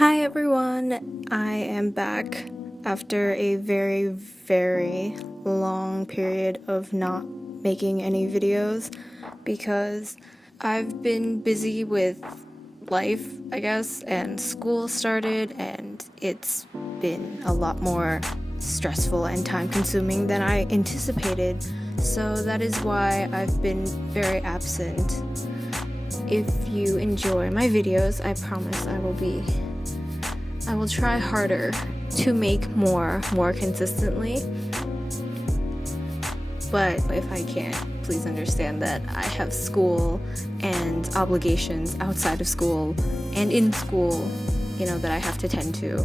Hi everyone, I am back after a very long period of not making any videos because I've been busy with life, I guess, and school started, and it's been a lot more stressful and time consuming than I anticipated, so that is why I've been very absent. If you enjoy my videos, I promise I will try harder to make more consistently. But if I can't, please understand that I have school and obligations outside of school and in school, that I have to tend to.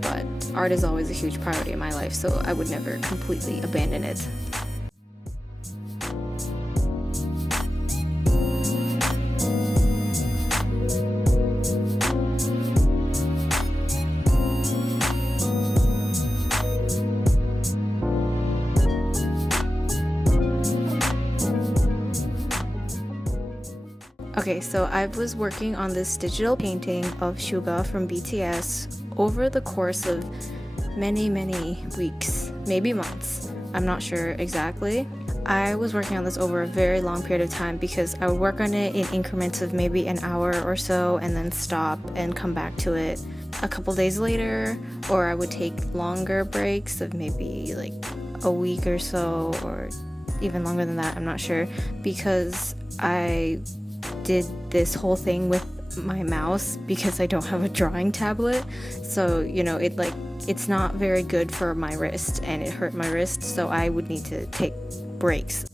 But art is always a huge priority in my life, so I would never completely abandon it. Okay, so I was working on this digital painting of Suga from BTS over the course of many weeks, maybe months. I'm not sure exactly. I was working on this over a very long period of time because I would work on it in increments of maybe an hour or so and then stop and come back to it a couple days later, or I would take longer breaks of maybe like a week or so, or even longer than that, I'm not sure, because I did this whole thing with my mouse because I don't have a drawing tablet, so it's not very good for my wrist, and it hurt my wrist, so I would need to take breaks.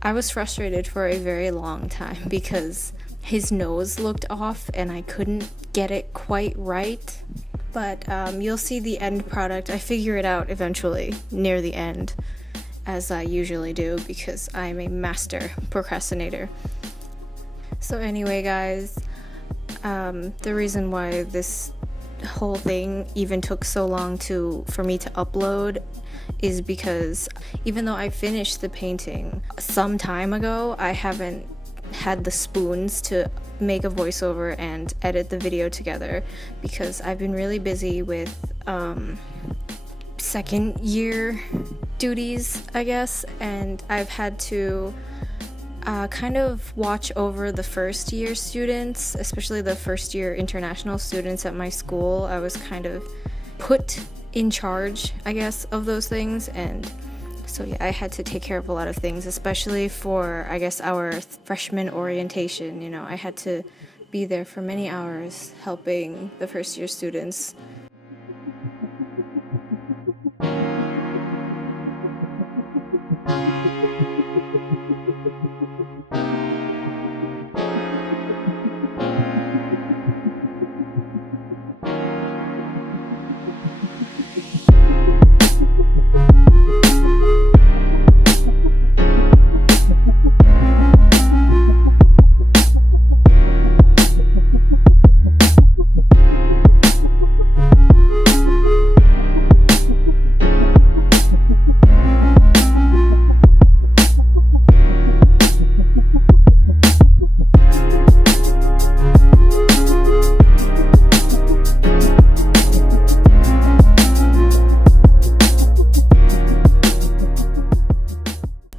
I was frustrated for a very long time because his nose looked off and I couldn't get it quite right. But you'll see the end product. I figure it out eventually near the end, as I usually do, because I'm a master procrastinator. So anyway, guys, the reason why this whole thing even took so long for me to upload is because even though I finished the painting some time ago, I haven't had the spoons to make a voiceover and edit the video together because I've been really busy with second year duties, I guess, and I've had to kind of watch over the first year students, especially the first year international students at my school. I was kind of put in charge, I guess, of those things, and so yeah, I had to take care of a lot of things, especially for, I guess, our freshman orientation. I had to be there for many hours helping the first year students.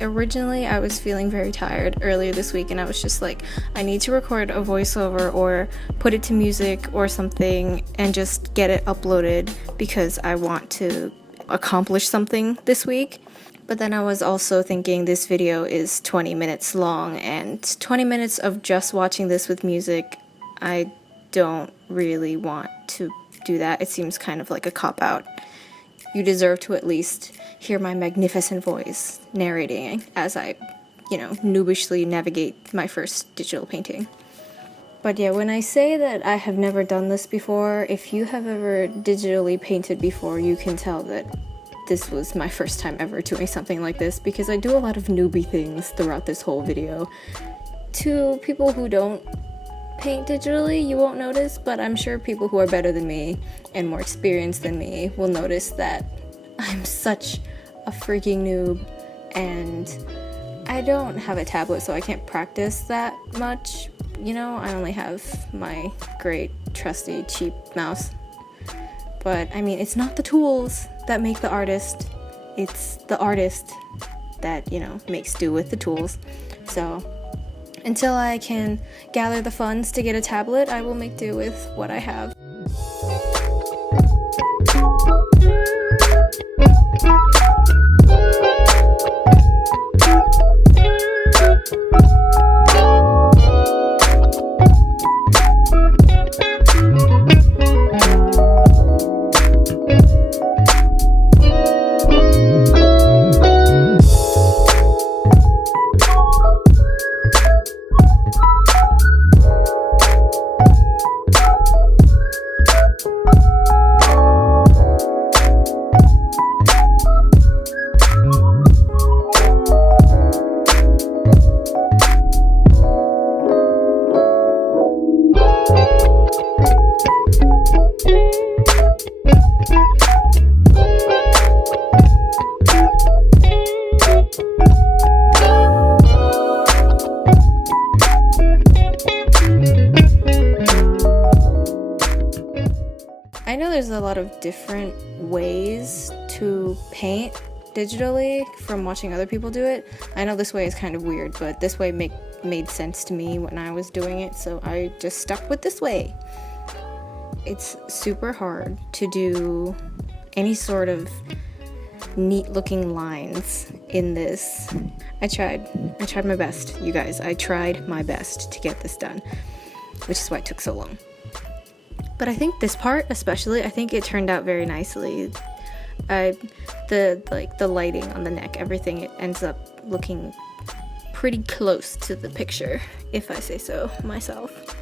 Originally, I was feeling very tired earlier this week, and I was just like, I need to record a voiceover or put it to music or something and just get it uploaded because I want to accomplish something this week. But then I was also thinking this video is 20 minutes long, and 20 minutes of just watching this with music, I don't really want to do that. It seems kind of like a cop-out. You deserve to at least hear my magnificent voice narrating as I, noobishly navigate my first digital painting. But yeah, when I say that I have never done this before, if you have ever digitally painted before, you can tell that this was my first time ever doing something like this, because I do a lot of newbie things throughout this whole video. To people who don't paint digitally, you won't notice, but I'm sure people who are better than me and more experienced than me will notice that I'm such a freaking noob, and I don't have a tablet, so I can't practice that much. I only have my great, trusty, cheap mouse. But, it's not the tools that make the artist. It's the artist that, makes do with the tools. So, until I can gather the funds to get a tablet, I will make do with what I have. I know there's a lot of different ways to paint digitally from watching other people do it. I know this way is kind of weird, but this way made sense to me when I was doing it, so I just stuck with this way. It's super hard to do any sort of neat looking lines in this. I tried my best, you guys. I tried my best to get this done, which is why it took so long. But I think this part especially, I think it turned out very nicely. The lighting on the neck, everything, it ends up looking pretty close to the picture, if I say so myself.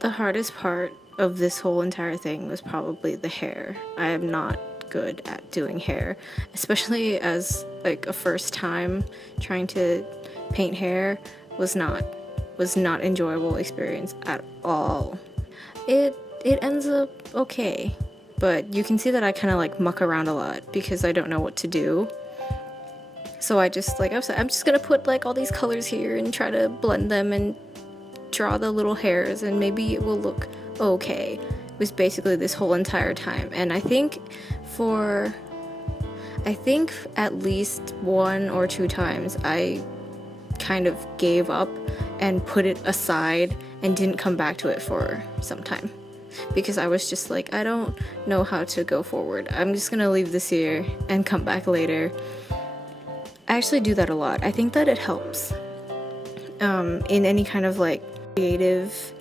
The hardest part of this whole entire thing was probably the hair. I am not good at doing hair, especially as like a first time trying to paint hair was not enjoyable experience at all. It ends up okay, but you can see that I kind of like muck around a lot because I don't know what to do. So I just like, I'm just gonna put like all these colors here and try to blend them and draw the little hairs and maybe it will look okay. It was basically this whole entire time, and I think at least 1 or 2 times I kind of gave up and put it aside and didn't come back to it for some time because I was just like, I don't know how to go forward. I'm just gonna leave this here and come back later. I actually do that a lot. I think that it helps in any kind of like creative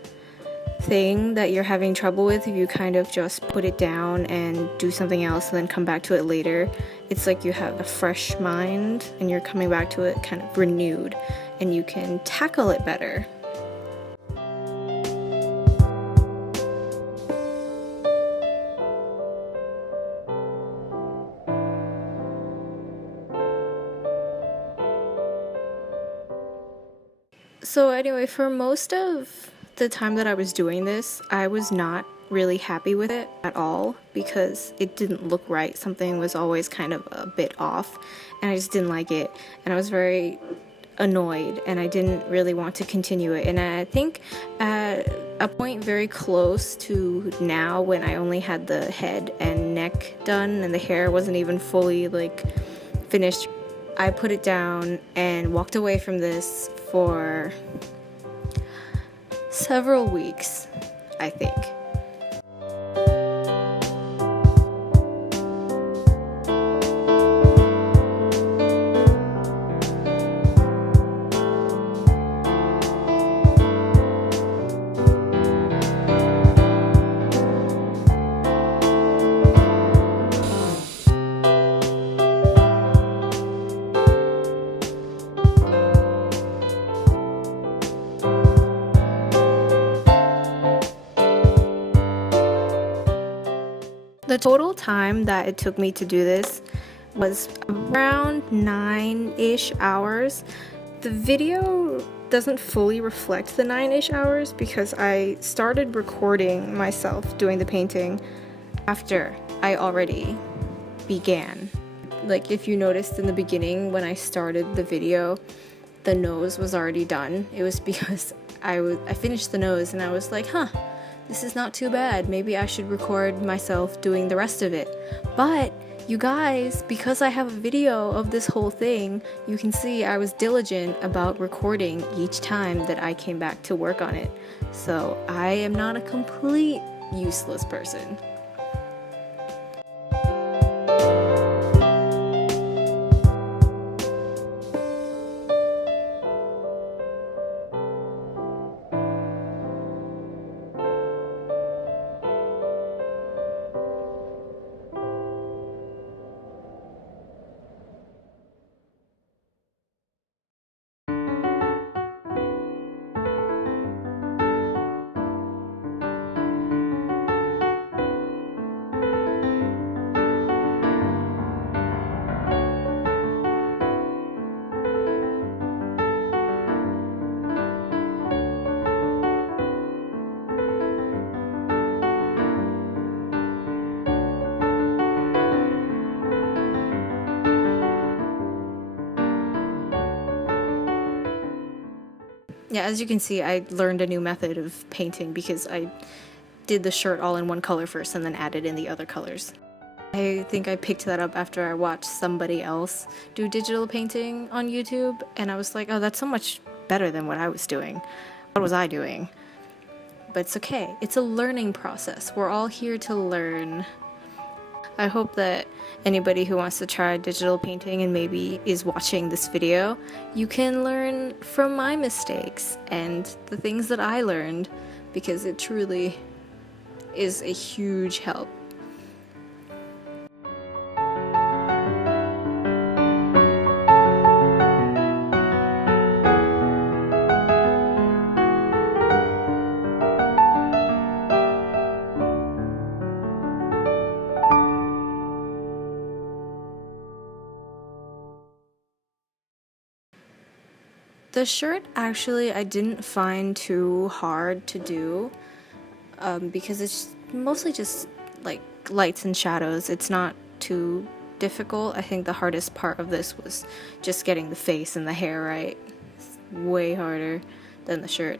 thing that you're having trouble with. If you kind of just put it down and do something else and then come back to it later, it's like you have a fresh mind and you're coming back to it kind of renewed and you can tackle it better. So anyway, for most of the time that I was doing this, I was not really happy with it at all because it didn't look right. Something was always kind of a bit off and I just didn't like it, and I was very annoyed and I didn't really want to continue it. And I think a point very close to now when I only had the head and neck done and the hair wasn't even fully like finished. I put it down and walked away from this for several weeks, I think. The total time that it took me to do this was around 9-ish hours. The video doesn't fully reflect the 9-ish hours because I started recording myself doing the painting after I already began. Like if you noticed in the beginning when I started the video, the nose was already done. It was because I finished the nose and I was like, this is not too bad. Maybe I should record myself doing the rest of it. But you guys, because I have a video of this whole thing, you can see I was diligent about recording each time that I came back to work on it. So I am not a complete useless person. Yeah, as you can see, I learned a new method of painting because I did the shirt all in one color first and then added in the other colors. I think I picked that up after I watched somebody else do digital painting on YouTube, and I was like, oh, that's so much better than what I was doing. What was I doing? But it's okay. It's a learning process. We're all here to learn. I hope that anybody who wants to try digital painting and maybe is watching this video, you can learn from my mistakes and the things that I learned, because it truly is a huge help. The shirt, actually, I didn't find too hard to do because it's mostly just like lights and shadows. It's not too difficult. I think the hardest part of this was just getting the face and the hair right. It's way harder than the shirt.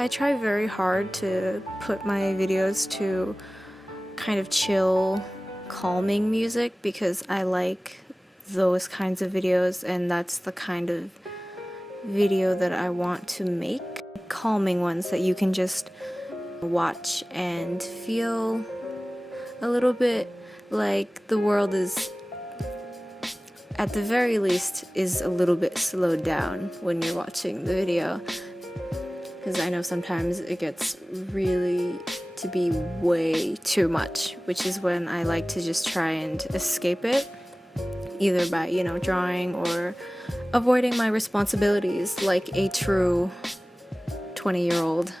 I try very hard to put my videos to kind of chill, calming music because I like those kinds of videos, and that's the kind of video that I want to make. Calming ones that you can just watch and feel a little bit like the world is, at the very least, is a little bit slowed down when you're watching the video. Because I know sometimes it gets really to be way too much, which is when I like to just try and escape it either by, drawing or avoiding my responsibilities like a true 20-year-old.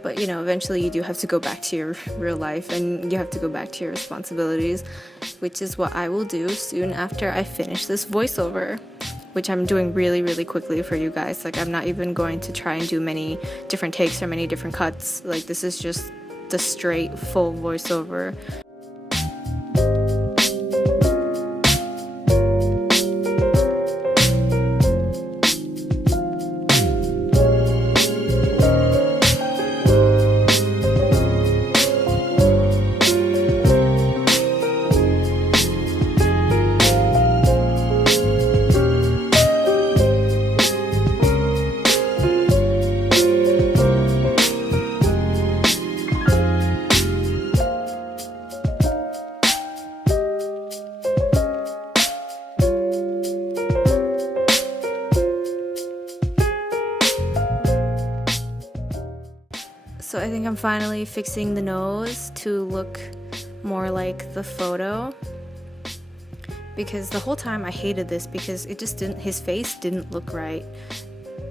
But, eventually you do have to go back to your real life and you have to go back to your responsibilities, which is what I will do soon after I finish this voiceover, which I'm doing really, really quickly for you guys. Like, I'm not even going to try and do many different takes or many different cuts. Like, this is just the straight, full voiceover. So I think I'm finally fixing the nose to look more like the photo, because the whole time I hated this because his face didn't look right,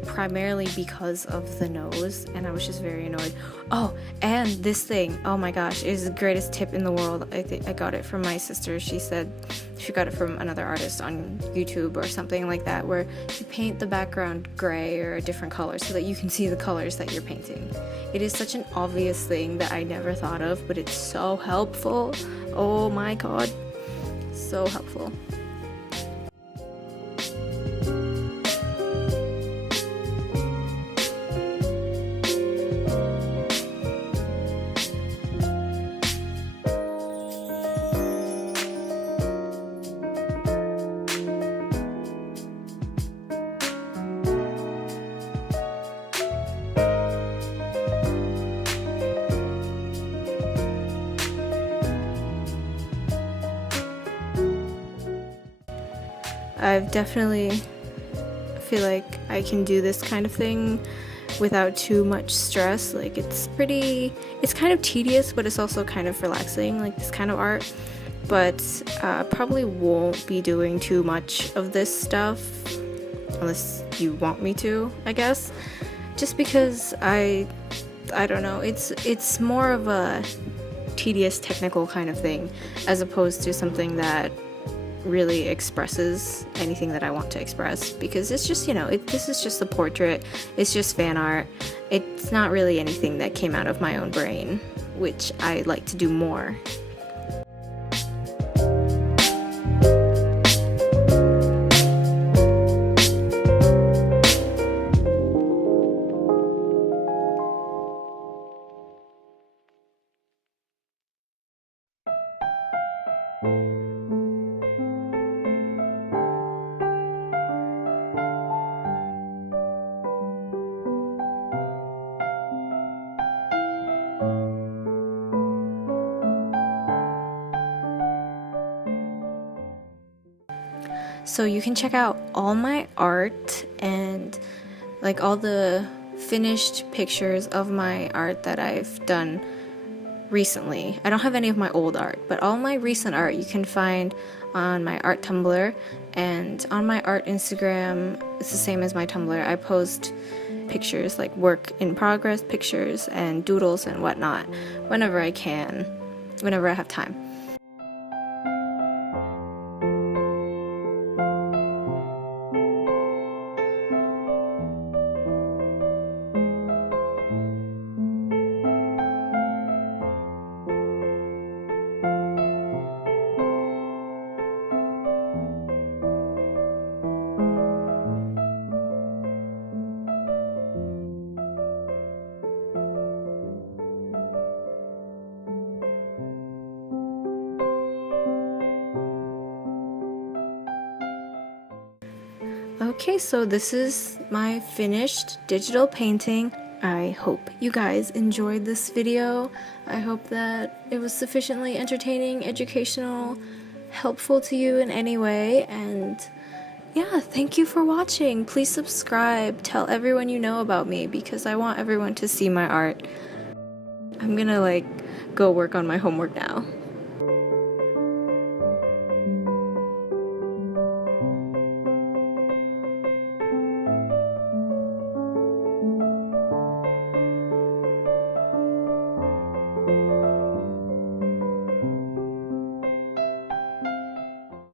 primarily because of the nose, and I was just very annoyed. Oh, and this thing, oh my gosh, it is the greatest tip in the world. I think I got it from my sister. She said she got it from another artist on YouTube or something like that, where you paint the background gray or a different color so that you can see the colors that you're painting. It is such an obvious thing that I never thought of, but it's so helpful. Oh my god, so helpful. I've definitely feel like I can do this kind of thing without too much stress. Like, it's kind of tedious, but it's also kind of relaxing, like this kind of art. But probably won't be doing too much of this stuff unless you want me to, I guess. Just because I don't know, it's more of a tedious technical kind of thing as opposed to something that really expresses anything that I want to express, because it's just, this is just a portrait, it's just fan art, it's not really anything that came out of my own brain, which I like to do more. So you can check out all my art and like all the finished pictures of my art that I've done recently. I don't have any of my old art, but all my recent art you can find on my art Tumblr, and on my art Instagram, it's the same as my Tumblr. I post pictures, like work in progress pictures and doodles and whatnot, whenever I can, whenever I have time. Okay, so this is my finished digital painting. I hope you guys enjoyed this video. I hope that it was sufficiently entertaining, educational, helpful to you in any way, and yeah, thank you for watching. Please subscribe, tell everyone you know about me, because I want everyone to see my art. I'm gonna go work on my homework now.